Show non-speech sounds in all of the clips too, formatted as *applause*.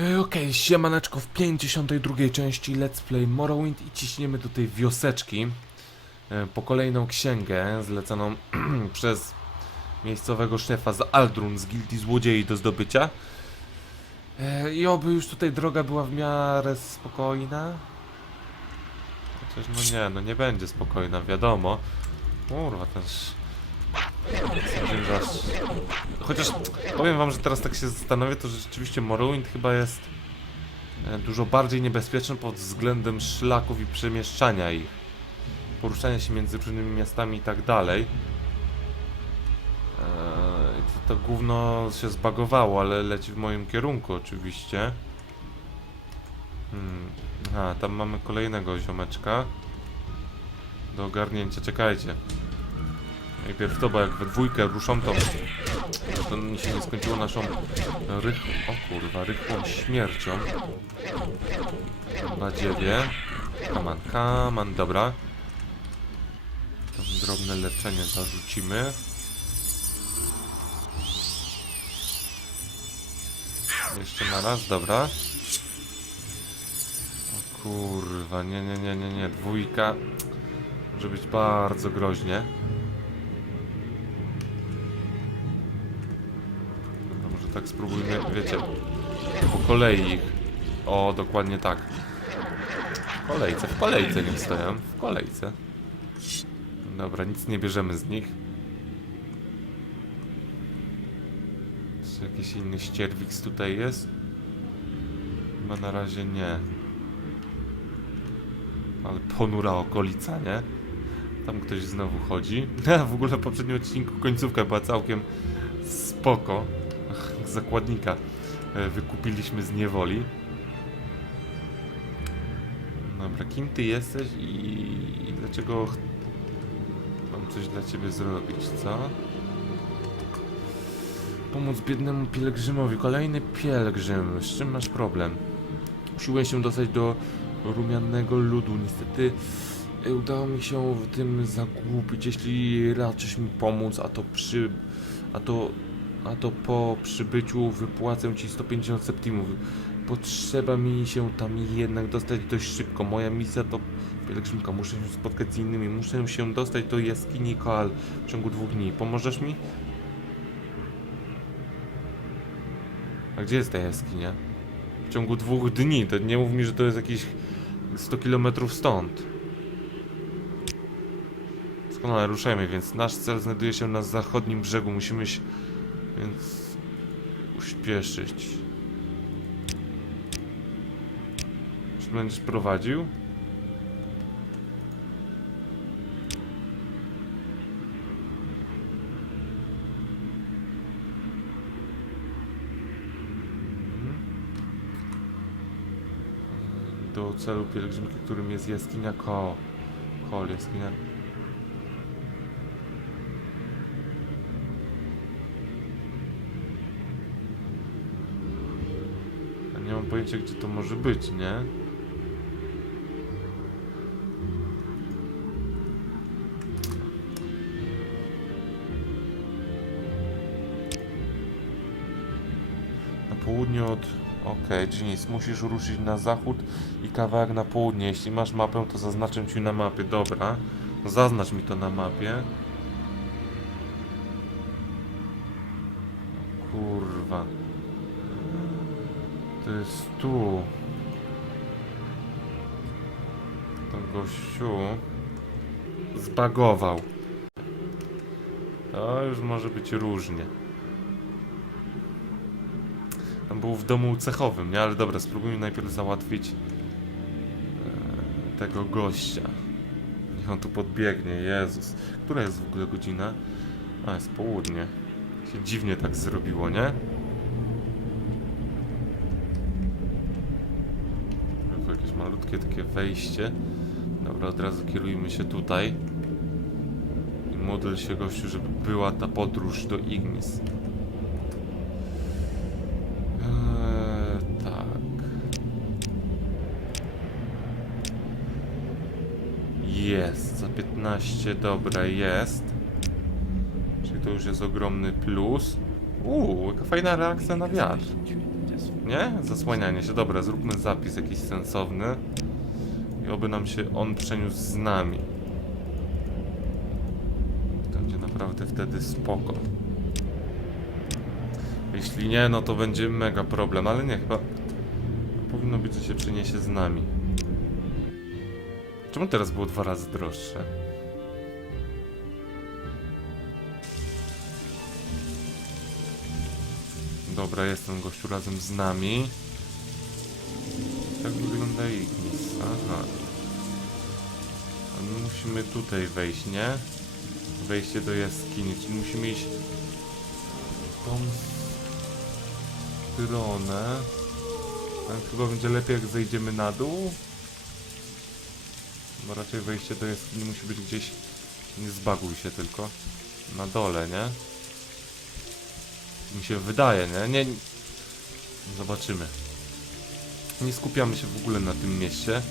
E, Okej, siemaneczko w 52 części Let's Play Morrowind i ciśniemy do tej wioseczki e, po kolejną księgę zleconą *clears throat* przez miejscowego szefa z Aldrun z Gildii Złodziei do zdobycia. E, I oby już tutaj droga była w miarę spokojna. Chociaż no nie, no nie będzie spokojna, wiadomo. Kurwa, też... Że. Chociaż powiem wam, że teraz tak się zastanowię, to rzeczywiście Morrowind chyba jest e, dużo bardziej niebezpieczny pod względem szlaków i przemieszczania ich. Poruszania się między różnymi miastami i tak dalej. Eee, to, to gówno się zbagowało, ale leci w moim kierunku oczywiście. Hmm. A, tam mamy kolejnego ziomeczka. Do ogarnięcia, czekajcie. Najpierw to, bo jak we dwójkę ruszą, to to się nie skończyło naszą rych... O kurwa, rychłą śmiercią. Badziewie. Kaman, kaman, dobra. To drobne leczenie zarzucimy. Jeszcze na raz, dobra. O kurwa, nie, nie, nie, nie, nie, dwójka. Może być bardzo groźnie. Tak spróbujmy, wiecie, po kolei ich. O, dokładnie tak. W kolejce, w kolejce niech stoją, w kolejce. Dobra, nic nie bierzemy z nich. Czy jakiś inny ścierwiks tutaj jest? Chyba na razie nie. Ale ponura okolica, nie? Tam ktoś znowu chodzi. *laughs* w ogóle w poprzednim odcinku końcówka była całkiem spoko. Zakładnika e, wykupiliśmy z niewoli. Dobra, kim ty jesteś i dlaczego ch- mam coś dla ciebie zrobić, co? Pomóc biednemu pielgrzymowi. Kolejny pielgrzym. Z czym masz problem? Usiłuję się dostać do rumianego ludu. Niestety e, udało mi się w tym zagubić. Jeśli raczysz mi pomóc, a to przy... a to... a to po przybyciu wypłacę ci 150 septimów. Potrzeba mi się tam jednak dostać dość szybko. Moja misja to pielgrzymka. Muszę się spotkać z innymi. Muszę się dostać do jaskini Koal w ciągu dwóch dni. Pomożesz mi? A gdzie jest ta jaskinia? W ciągu dwóch dni. To nie mów mi, że to jest jakieś 100 km stąd. Doskonale, ruszajmy, więc nasz cel znajduje się na zachodnim brzegu. Musimy się więc uśpieszyć. Czy będziesz prowadził? do celu pielgrzymki, którym jest jaskinia Ko. Kol, jaskinia. Ja nie mam pojęcia, gdzie to może być, nie? Na południe od... Okej, czyli nic, musisz ruszyć na zachód i kawałek na południe. Jeśli masz mapę, to zaznaczę ci na mapie. Dobra. Zaznacz mi to na mapie. Kurwa. To jest tu. To gościu zbagował. To już może być różnie. Tam był w domu cechowym, nie? Ale dobra, spróbujmy najpierw załatwić e, tego gościa. Niech on tu podbiegnie, Jezus. Która jest w ogóle godzina? A, jest południe. Się dziwnie tak zrobiło, nie? Tu jakieś malutkie takie wejście. Dobra, od razu kierujmy się tutaj. I módl się gościu, żeby była ta podróż do Ignis. Eee, tak. Jest, za 15, dobra, jest. Czyli to już jest ogromny plus. Uuu, jaka fajna reakcja na wiatr. Nie? Zasłanianie się. Dobra, zróbmy zapis jakiś sensowny. I oby nam się on przeniósł z nami. Będzie naprawdę wtedy spoko. Jeśli nie, no to będzie mega problem, ale nie, chyba powinno być, że się przeniesie z nami. Czemu teraz było dwa razy droższe? Dobra, jest ten gościu razem z nami. Tak wygląda Ignis. Aha. A my musimy tutaj wejść, nie? Wejście do jaskini, czyli musimy iść tą stronę. Chyba będzie lepiej jak zejdziemy na dół. Bo raczej wejście do jaskini musi być gdzieś... Nie zbaguj się tylko. Na dole, nie? Mi się wydaje, nie? Nie... Zobaczymy. Nie skupiamy się w ogóle na tym mieście.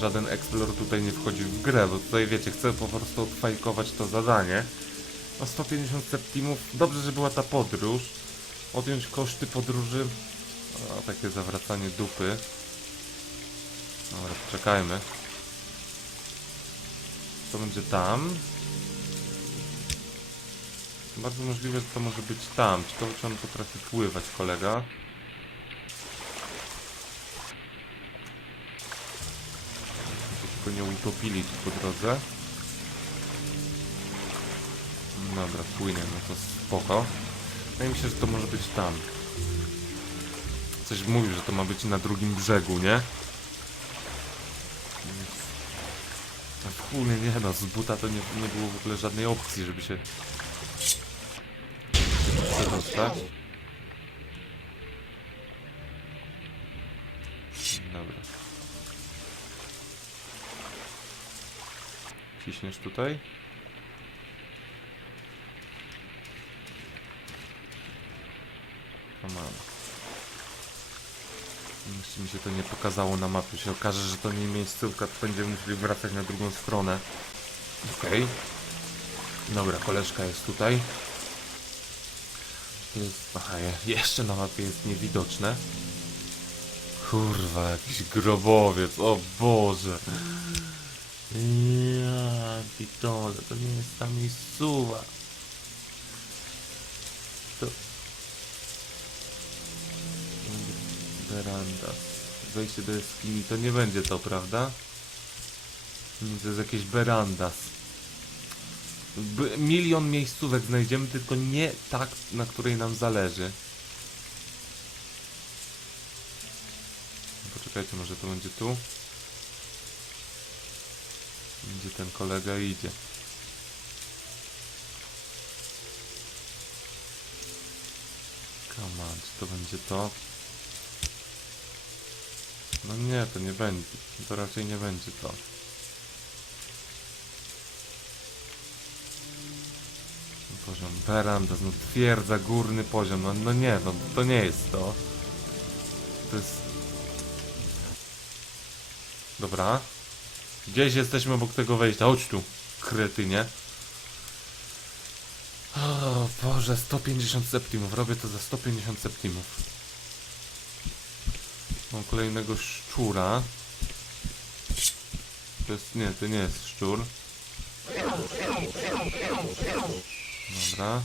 Żaden Explorer tutaj nie wchodzi w grę, bo tutaj wiecie, chcę po prostu odfajkować to zadanie. O 150 septimów. Dobrze, że była ta podróż. Odjąć koszty podróży. O, takie zawracanie dupy. Dobra, poczekajmy. To będzie tam. Bardzo możliwe, że to może być tam. Ciekawe, czy on potrafi pływać, kolega. Tylko nie utopili tu po drodze. Dobra, płynie, no to spoko. Wydaje mi się, że to może być tam. Coś mówił, że to ma być na drugim brzegu, nie? Chuj, nie no, z buta to nie, nie było w ogóle żadnej opcji, żeby się przedostać. Dobra. Ciśniesz tutaj? O mam. Jeszcze mi się to nie pokazało na mapie. Się okaże, że to nie miejscówka, to będziemy musieli wracać na drugą stronę. Okej. Dobra, koleżka jest tutaj. Aha, je- jeszcze na mapie jest niewidoczne. Kurwa, jakiś grobowiec, o Boże. Ja, pitole, to nie jest ta miejscowa. To... Veranda. Wejście do jaskini to nie będzie to, prawda? To jest jakieś berandas. Milion miejscówek znajdziemy, tylko nie tak, na której nam zależy. Poczekajcie, może to będzie tu? Gdzie ten kolega idzie? Come on, czy to będzie to? No nie, to nie będzie. To raczej nie będzie to. Poziom veranda, no twierdza, górny poziom, no, no nie, no to nie jest to. To jest... Dobra. Gdzieś jesteśmy obok tego wejścia, chodź tu, kretynie. O Boże, 150 septimów, robię to za 150 septimów. Mam kolejnego szczura. To jest, nie, to nie jest szczur. Dobra.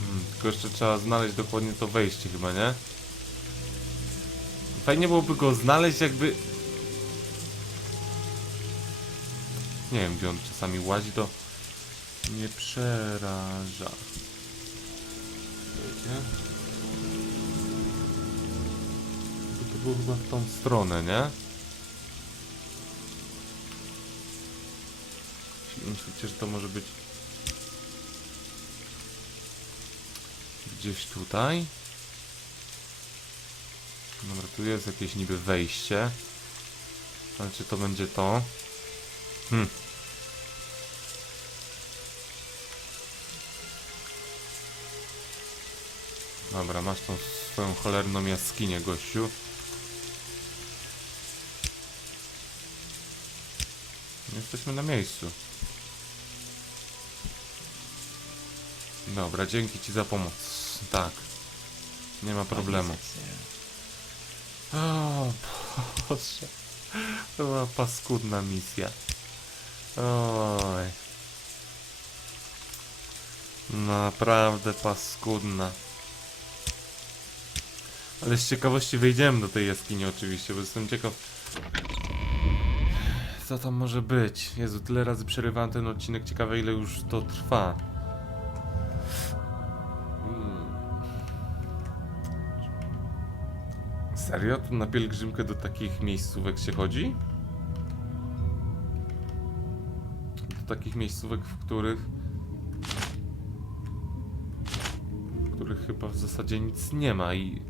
Hmm, tylko jeszcze trzeba znaleźć dokładnie to wejście chyba, nie? Fajnie byłoby go znaleźć jakby... Nie wiem gdzie on czasami łazi, to nie przeraża. Wiecie? Chyba w tą stronę, nie? Myślicie, że to może być gdzieś tutaj? Dobra, tu jest jakieś niby wejście. Ale czy to będzie to? Hmm. Dobra, masz tą swoją cholerną jaskinię, gościu. Jesteśmy na miejscu. Dobra, dzięki ci za pomoc. Tak. Nie ma problemu. O Boże. To była paskudna misja. Oj. Naprawdę paskudna. Ale z ciekawości wejdziemy do tej jaskini oczywiście, bo jestem ciekaw. Co tam może być? Jezu, tyle razy przerywałem ten odcinek, ciekawe ile już to trwa. Hmm. Serio? Tu na pielgrzymkę do takich miejscówek się chodzi? Do takich miejscówek, w których... W których chyba w zasadzie nic nie ma i...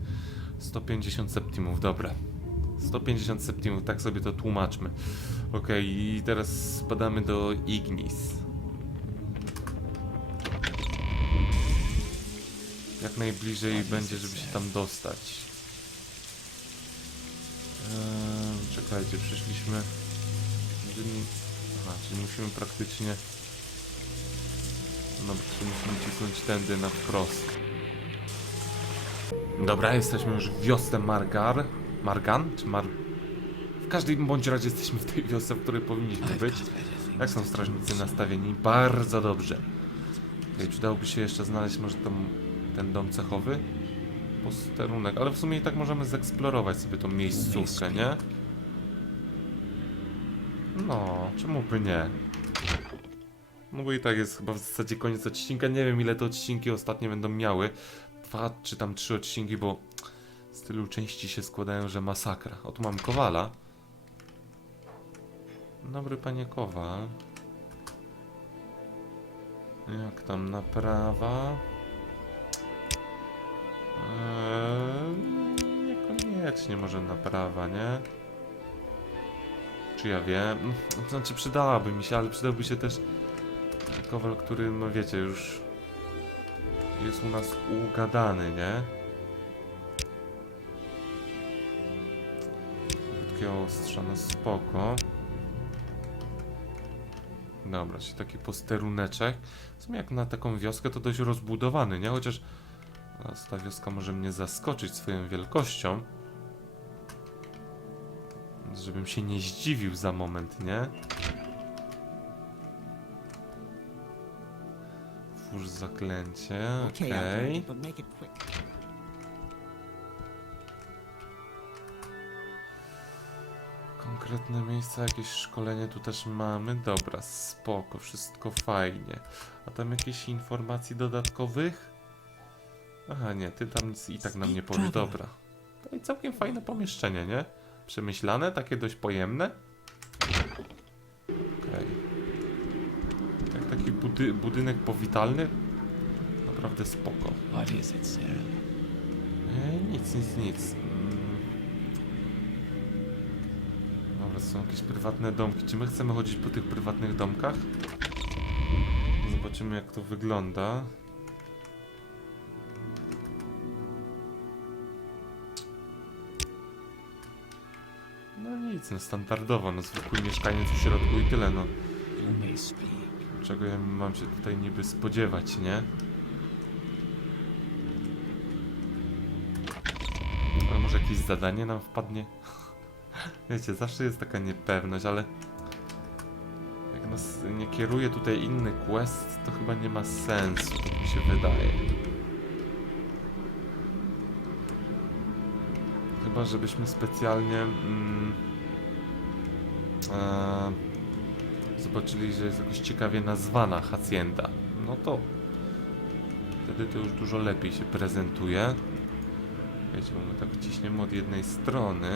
150 septimów, dobra. 150 septimów, tak sobie to tłumaczmy. Okej, i teraz spadamy do Ignis. Jak najbliżej będzie, żeby się tam dostać. Eee, czekajcie, przyszliśmy. Czyli- Aha, czyli musimy praktycznie. No, czyli musimy cisnąć tędy na wprost. Dobra, jesteśmy już w wiosce Margar. Margan? Czy Mar... W każdym bądź razie jesteśmy w tej wiosce, w której powinniśmy być. Jak są strażnicy nastawieni? Bardzo dobrze. Okay, przydałoby się jeszcze znaleźć może tam ten dom cechowy? Posterunek, ale w sumie i tak możemy zeksplorować sobie tą miejscówkę, nie? No, czemu by nie? No bo i tak jest chyba w zasadzie koniec odcinka. Nie wiem ile te odcinki ostatnie będą miały. Dwa czy tam trzy odcinki, bo z tylu części się składają, że masakra. O, tu mam Kowala. Dobry panie Kowal. Jak tam naprawa? Eee, niekoniecznie może naprawa, nie? Czy ja wiem? *laughs* Znaczy przydałaby mi się, ale przydałby się też Kowal, który, no wiecie, już jest u nas ugadany, nie? Krótkie ostrza na spoko. Dobra, czyli taki posteruneczek. W sumie jak na taką wioskę to dość rozbudowany, nie? Chociaż teraz ta wioska może mnie zaskoczyć swoją wielkością. Żebym się nie zdziwił za moment, nie? Twórz zaklęcie, okej. Okay, Konkretne miejsca, jakieś szkolenie tu też mamy. Dobra, spoko, wszystko fajnie. A tam jakieś informacji dodatkowych? Aha, nie, ty tam nic i tak nam nie powiesz. Dobra. To i całkiem fajne pomieszczenie, nie? Przemyślane, takie dość pojemne. Okej. Jak taki budy budynek powitalny. Naprawdę spoko. What is it, Sarah? Ej, nic, nic, nic. Mm. Dobra, są jakieś prywatne domki. Czy my chcemy chodzić po tych prywatnych domkach? Zobaczymy jak to wygląda. No nic, no standardowo, no zwykły mieszkaniec w środku i tyle, no. Czego ja mam się tutaj niby spodziewać, nie? Ale może jakieś zadanie nam wpadnie? Wiecie, zawsze jest taka niepewność, ale jak nas nie kieruje tutaj inny quest, to chyba nie ma sensu, tak mi się wydaje. Chyba, żebyśmy specjalnie mm, e, zobaczyli, że jest jakoś ciekawie nazwana hacienda. No to wtedy to już dużo lepiej się prezentuje. Wiecie, bo my tak ciśniemy od jednej strony.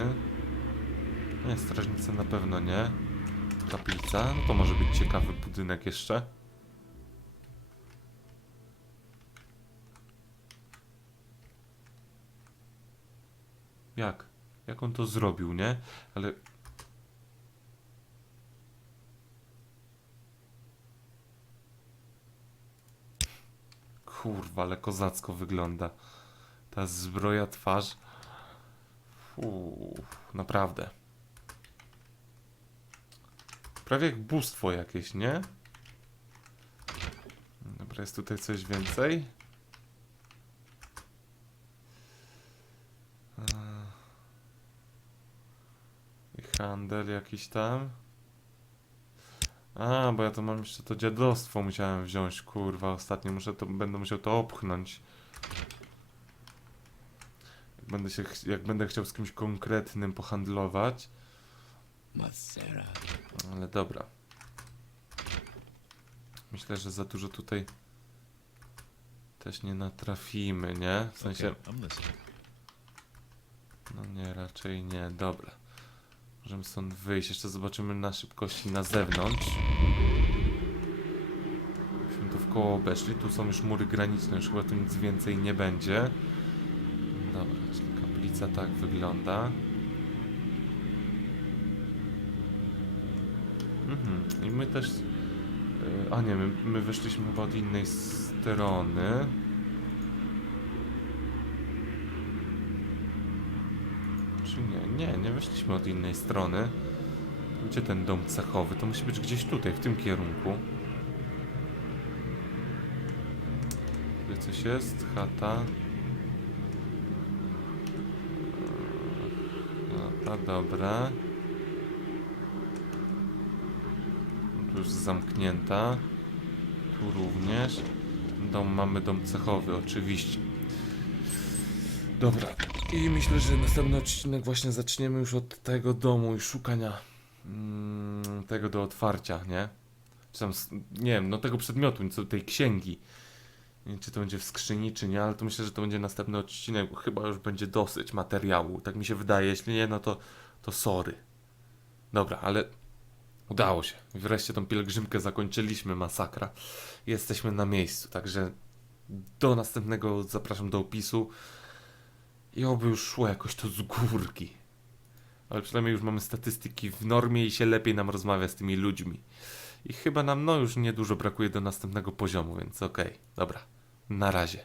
Nie, strażnica na pewno nie. Kaplica, no to może być ciekawy budynek jeszcze. Jak? Jak on to zrobił, nie? Ale Kurwa, ale kozacko wygląda. Ta zbroja, twarz. Uuu, naprawdę. Prawie jak bóstwo jakieś, nie? Dobra, jest tutaj coś więcej. A. I handel jakiś tam. A, bo ja to mam jeszcze to dziadostwo musiałem wziąć, kurwa, ostatnio muszę to, będę musiał to opchnąć. Jak będę się, jak będę chciał z kimś konkretnym pohandlować, Macera. ale dobra. Myślę, że za dużo tutaj też nie natrafimy, nie? W sensie, no nie, raczej nie, dobra. Możemy stąd wyjść, jeszcze zobaczymy na szybkości na zewnątrz. Myśmy to w koło obeszli, tu są już mury graniczne, już chyba tu nic więcej nie będzie. Dobra, czyli kaplica tak wygląda. Mhm, i my też... e, A nie, my, my wyszliśmy chyba od innej strony. Czy nie? Nie, nie wyszliśmy od innej strony. Gdzie ten dom cechowy? To musi być gdzieś tutaj, w tym kierunku. Tutaj coś jest? Chata. Eee, Chata, dobra. Już zamknięta. Tu również. Dom mamy dom cechowy, oczywiście. Dobra. I myślę, że następny odcinek właśnie zaczniemy już od tego domu i szukania mm, tego do otwarcia, nie? Czy tam, nie wiem, no tego przedmiotu, co tej księgi. Nie czy to będzie w skrzyni, czy nie, ale to myślę, że to będzie następny odcinek, bo chyba już będzie dosyć materiału. Tak mi się wydaje. Jeśli nie, no to, to sorry. Dobra, ale udało się. Wreszcie tą pielgrzymkę zakończyliśmy, masakra. Jesteśmy na miejscu, także do następnego zapraszam do opisu. I oby już szło jakoś to z górki. Ale przynajmniej już mamy statystyki w normie i się lepiej nam rozmawia z tymi ludźmi. I chyba nam no już niedużo brakuje do następnego poziomu, więc okej, dobra. Na razie.